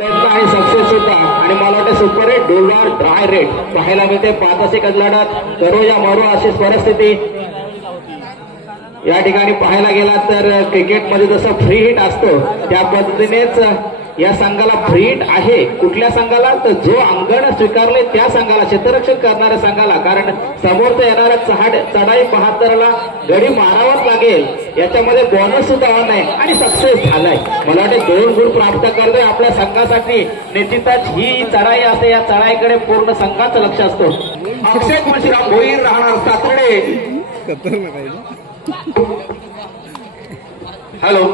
आणि सक्सेस सुद्धा आणि मला वाटतं super hit dolour dry rate पाहायला मिळते. 5 सेकंद लढत करो या मरो अशी परिस्थिती या ठिकाणी पाहायला गेला तर क्रिकेटमध्ये जसं फ्री हिट असतो त्या पद्धतीनेच या संघाला फ्री हिट आहे. कुठल्या संघाला तर जो अंगण स्वीकारले त्या संघाला, क्षेत्ररक्षण करणाऱ्या संघाला, कारण समोरचा येणाऱ्या चढाई 72ला गडी मारावाच लागेल. याच्यामध्ये बोनस सुद्धा ऑन आहे आणि सक्सेस झालाय. मला वाटते 2 गुण प्राप्त करतोय आपल्या संघासाठी. निश्चितच ही चढाई असते, या चढाईकडे पूर्ण संघाचं लक्ष असतो. अक्षय तुळशीराम भोईर राहणार सातर्डे. हॅलो,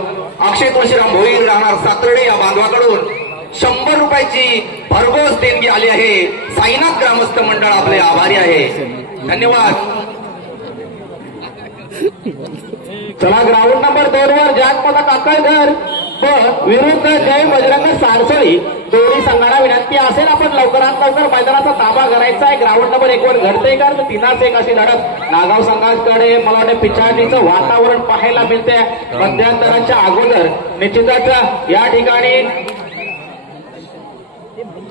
अक्षय तुळशीराम भोईर राहणार सातर्डे या बांधवाकडून 100 रुपयाची भरघोस देणगी आली आहे. साईनाथ ग्रामस्थ मंडळ आपले आभारी आहे. धन्यवाद. चला ग्राउंड नंबर 2 वर जागपदा काकळघर विरुद्ध जय बजरंग सारसळी दोन्ही संघाला विनंती असेल आपण लवकरात लवकर मैदानाचा ताबा करायचा आहे. ग्राउंड नंबर 1 वर घडते का तर 3-1 अशी लढत नागाव संघाकडे मला वाटतं पिछाडीचं वातावरण पाहायला मिळते. मध्यंतराच्या अगोदर निश्चितच या ठिकाणी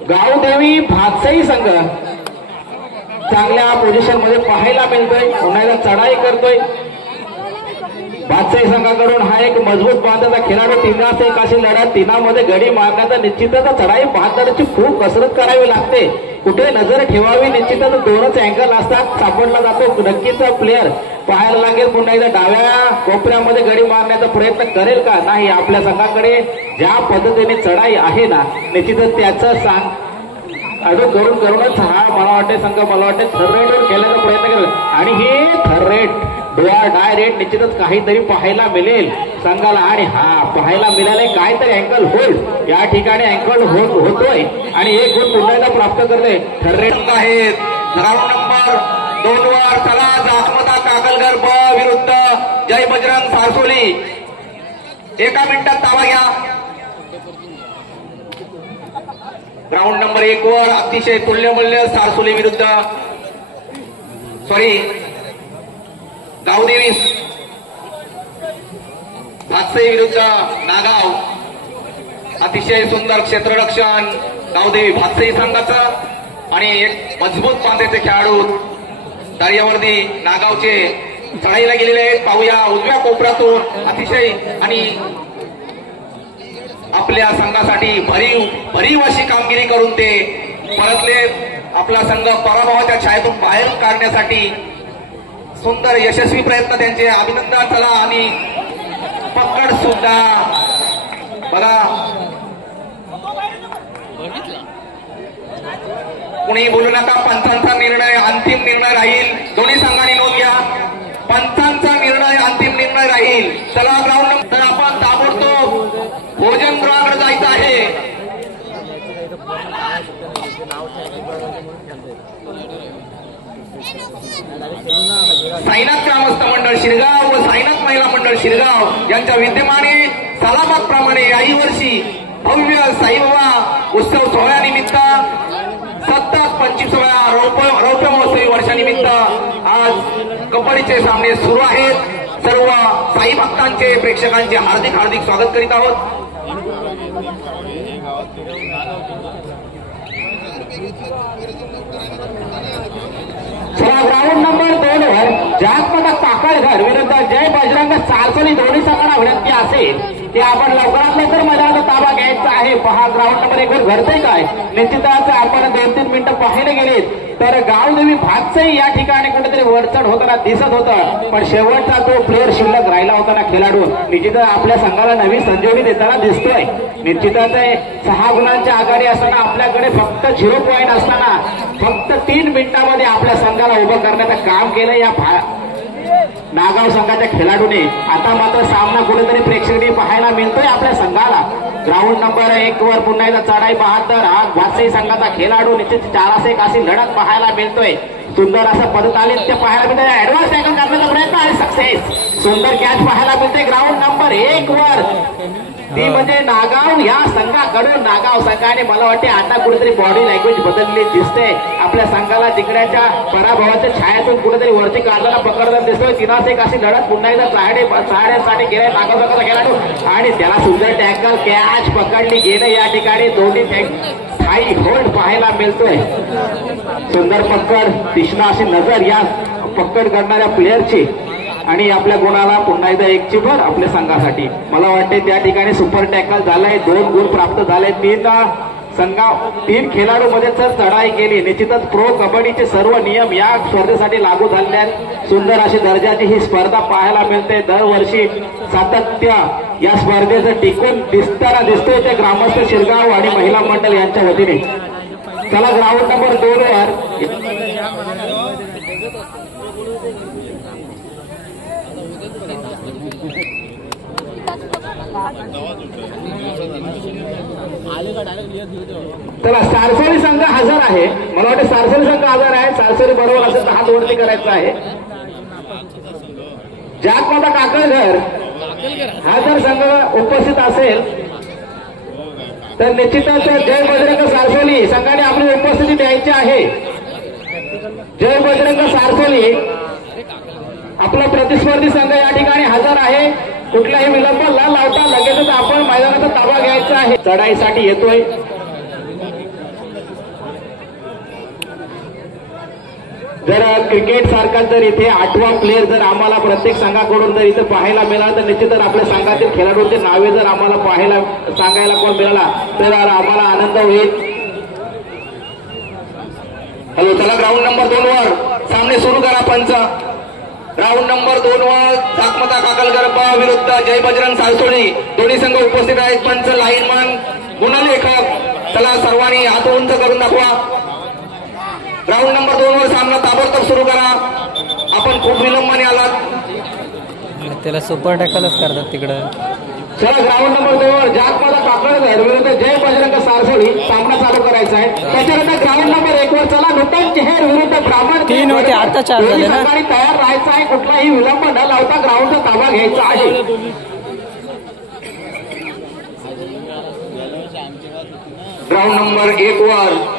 गावदेवी भातसई संघ चांगल्या पोझिशन मध्ये पाहायला मिळतोय. पुन्हा चढाई करतोय. भातसाई संघाकडून हा एक मजबूत बांधाचा खेळाडू. 3-1 अशी लढत. 3मध्ये गडी मारण्याचा निश्चितच चढाई 72ची खूप कसरत करावी लागते. कुठे नजर ठेवावी निश्चितच 2च अँगल असतात. सापडला जातो नक्कीच प्लेअर पाहायला लागेल. पुन्हा एकदा डाव्या कोपऱ्यामध्ये गडी मारण्याचा प्रयत्न करेल का नाही. आपल्या संघाकडे ज्या पद्धतीने चढाई आहे ना निश्चितच त्याचं अडू करूनच हा मला वाटते संघ मला वाटते थर्रेटवर खेळण्याचा प्रयत्न करेल आणि हे थर्रेट डोळा डायरेक्ट निश्चितच काहीतरी पाहायला मिळेल संघाला. आणि हा पाहायला मिळाले काहीतरी अँकल होल्ड या ठिकाणी अँकल होल्ड होतोय आणि 1 गुण पुन्हा प्राप्त करते. थर्रेट आहेत. ग्राउंड नंबर 2 वर चला जाखमता काकलघर विरुद्ध जय बजरंग सारसोली. 1 मिनिटात ताबा घ्या. ग्राउंड नंबर 1 वर अतिशय तुल्यमूल्य सारसोली विरुद्ध गावदेवी भातसई विरुद्ध नागाव. अतिशय सुंदर क्षेत्ररक्षण गावदेवी भातसई संघाचं आणि एक मजबूत बांधाचे खेळाडू दर्यावर्दी नागावचे चढाईला गेलेले आहेत. पाहूया उजव्या कोपऱ्यातून अतिशय आणि आपल्या संघासाठी भरीव अशी कामगिरी करून ते परतले. आपला संघ पराभवाच्या छायेतून बाहेर काढण्यासाठी सुंदर यशस्वी प्रयत्न त्यांचे. अभिनंदन. चला आणि पकड सुद्धा बघा. कुणी बोलू नका. पंचांचा निर्णय अंतिम निर्णय राहील. दोन्ही संघांनी नोंद घ्या. पंचांचा निर्णय अंतिम निर्णय राहील. चला ग्राउंड तर आपण ताबडतोब भोजनगृहाकडे जायचं आहे. साईनाथ ग्रामस्थ मंडळ शिरगाव व साईनाथ महिला मंडळ शिरगाव यांच्या विद्यमाने सालाबादप्रमाणे याही वर्षी भव्य साईबाबा उत्सव सोहळ्यानिमित्त 25व्या रौप्य महोत्सवी वर्षानिमित्त आज कबड्डीचे सामने सुरू आहेत. सर्व साई भक्तांचे प्रेक्षकांचे हार्दिक स्वागत करीत आहोत. ग्राउंड नंबर 2 वर जागपदा काकळघर विरुद्ध जय बजरंग सारसोली दोन्ही संघांना विनंती असेल ते आपण लवकरात लवकर मैदानाचा ताबा घ्यायचा आहे. पहा ग्राउंड नंबर 1 वर घडतंय काय. निश्चितच आपण 2-3 मिनिटं पाहायला गेलेत तर गावदेवी भातसई या ठिकाणी कुठेतरी वरचढ होताना दिसत होतं. पण शेवटचा तो प्लेअर शिल्लक राहिला होता ना खेळाडू निश्चितच आपल्या संघाला नवी संजीवनी देताना दिसतोय. निश्चितच 6 गुणांच्या आघाडी असताना आपल्याकडे फक्त 0 पॉईंट असताना फक्त 3 मिनिटांमध्ये आपल्या संघाला उभं करण्याचं काम केलं या नागाव संघाच्या खेळाडूने. आता मात्र सामना कुठेतरी प्रेक्षणीय पाहायला मिळतोय आपल्या संघाला. ग्राउंड नंबर 1 वर पुन्हा एकदा चढाई 72 हा भातसई संघाचा खेळाडू निश्चित 4-1 अशी लढत पाहायला मिळतोय. सुंदर असं पदतालित्य पाहायला मिळतंय. ऍडव्हान्स टॅकल करण्याचा प्रयत्न आणि सक्सेस. सुंदर कॅच पाहायला मिळते. ग्राउंड नंबर 1 वर ती म्हणजे नागाव या संघाकडून नागाव संघाने मला वाटते आता कुठेतरी बॉडी लँग्वेज बदलली दिसते. आपल्या संघाला जिंकण्याच्या पराभवाच्या छायातून कुठेतरी वरती काढताना पकडताना दिसतोय. 3-1 अशी लढत पुन्हा एकदा चहाड्यासाठी गेलाय नागाव संघाचा खेळाडू आणि त्याला सुंदर टॅकल कॅच पकडली गेलं. या ठिकाणी दोन्ही स्थायी होल्ड पाहायला मिळतोय. सुंदर पकड, तीक्ष्ण अशी नजर या पकड करणाऱ्या प्लेअरची आणि आपल्या गुणाला पुन्हा एकदा 1 ची भर आपल्या संघासाठी. मला वाटते त्या ठिकाणी सुपर टॅकल झालाय, 2 गुण प्राप्त झाले. 3 खेळाडूमध्ये जर चढाई केली. निश्चितच प्रो कबड्डीचे सर्व नियम या स्पर्धेसाठी लागू झाले आहेत. सुंदर अशी दर्जाची ही स्पर्धा पाहायला मिळते. दरवर्षी सातत्य या स्पर्धेचं टिकून दिसतोय ते ग्रामस्थ शिरगाव आणि महिला मंडळ यांच्या वतीने. चला ग्राउंड नंबर 2 वर चला सारसोली संघ हजर आहे. मला वाटतं सारसोली संघ हजर आहे. सारसोली बरोबर असेल तर हात वरती करायचा आहे. जातमाता काकळघर हा जर संघ उपस्थित असेल तर निश्चितच जय बजरंग सारसोली संघाने आपली उपस्थिती द्यायची आहे. जय बजरंग सारसोली आपला प्रतिस्पर्धी संघ या ठिकाणी हजर आहे. कुठलाही विलंब न लावता लगेचच आपण मैदानाचा ताबा घ्यायचा आहे. चढाईसाठी येतोय. जर क्रिकेट सारखा जर इथे 8वा प्लेअर जर आम्हाला प्रत्येक संघाकडून जर इथे पाहायला मिळाला तर निश्चितच आपल्या संघातील खेळाडूंचे नावे जर आम्हाला पाहायला सांगायला कोण मिळाला तर आम्हाला आनंद होईल. हॅलो, चला ग्राउंड नंबर 2 वर सामने सुरू करा. पंच ग्राउंड नंबर 2 वर जातमाता काकळघर विरुद्ध जय बजरंग सारसोली दोन्ही संघ उपस्थित आहेत. पंच, लाईनमन, गुणलेखक, चला सर्वांनी हात उंच करून दाखवा. ग्राउंड नंबर 2 वर सामना ताबडतोब सुरू करा. आपण खूप विलंबाने आलात. त्याला सुपर टॅकलच करतात तिकडं. चला ग्राउंड नंबर 2 वर जातमाता काकळघर विरुद्ध जय बजरंग सारसोली सामना चालू करायचा आहे. त्याच्यानंतर ग्राउंड नंबर 1 वर चला नूतन चेहर विरुद्ध ब्राह्मण 3 होते, आता 4 झाले ना. तयार राहायचं आहे. कुठलाही विलंब न लावता ग्राउंडचा ताबा घ्यायचा आहे. ग्राउंड नंबर 1 वर